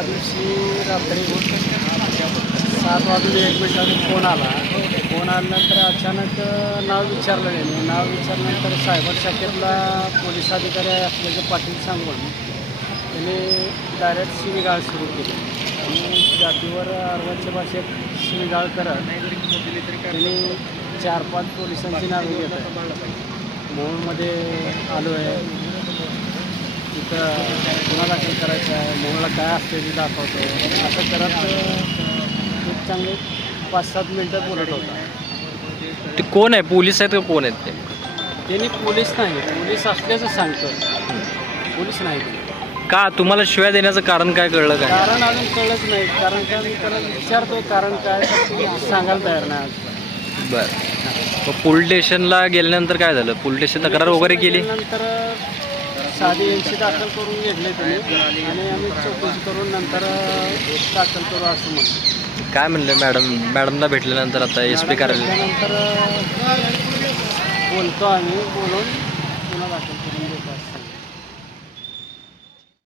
परवा दिवशी रात्री सात वाजून एक वाजून फोन आला. फोन आल्यानंतर अचानक नाव विचारलं मी नाव विचारल्यानंतर सायबर शाखेतला पोलीस अधिकारी असल्याचं पाटील सांगून त्यांनी डायरेक्ट शिवीगाळ सुरू केली. आणि जातीवर अर्वाच्या भाषेत शिवीगाळ करत त्यांनी चार पाच पोलिसांची नावे घेतात मोळमध्ये आलो आहे गुन्हा दाखल करायचा आहे? मोहोळला काय असते ते दाखवतो. असं करत एक चांगले पाच सात मिनटं बोलत होता. ते कोण आहे? पोलीस आहेत का कोण आहेत ते? त्यांनी पोलीस नाही. पोलीस असल्याचं सांगतो पोलीस नाही. ते. का? तुम्हाला शिव्या देण्याचं कारण काय कळलं काय कारण अजून कळलंच नाही. कारण काय? मी त्याला विचारतो कारण काय? तर ते सांगायला तयार नाही आज. बरं. मग पोलीस स्टेशनला गेल्यानंतर काय झालं? पोलीस स्टेशन तक्रार वगैरे केली? नंतर साधी एनशी दाखल करून घेतले त्यांनी आणि आम्ही चौकशी करून नंतर दाखल करू असं म्हणतो. काय म्हणलं मॅडम? मॅडमला भेटल्यानंतर आता एस पी कार्यालय नंतर बोलतो आम्ही बोलून पुन्हा दाखल करून देतो असं.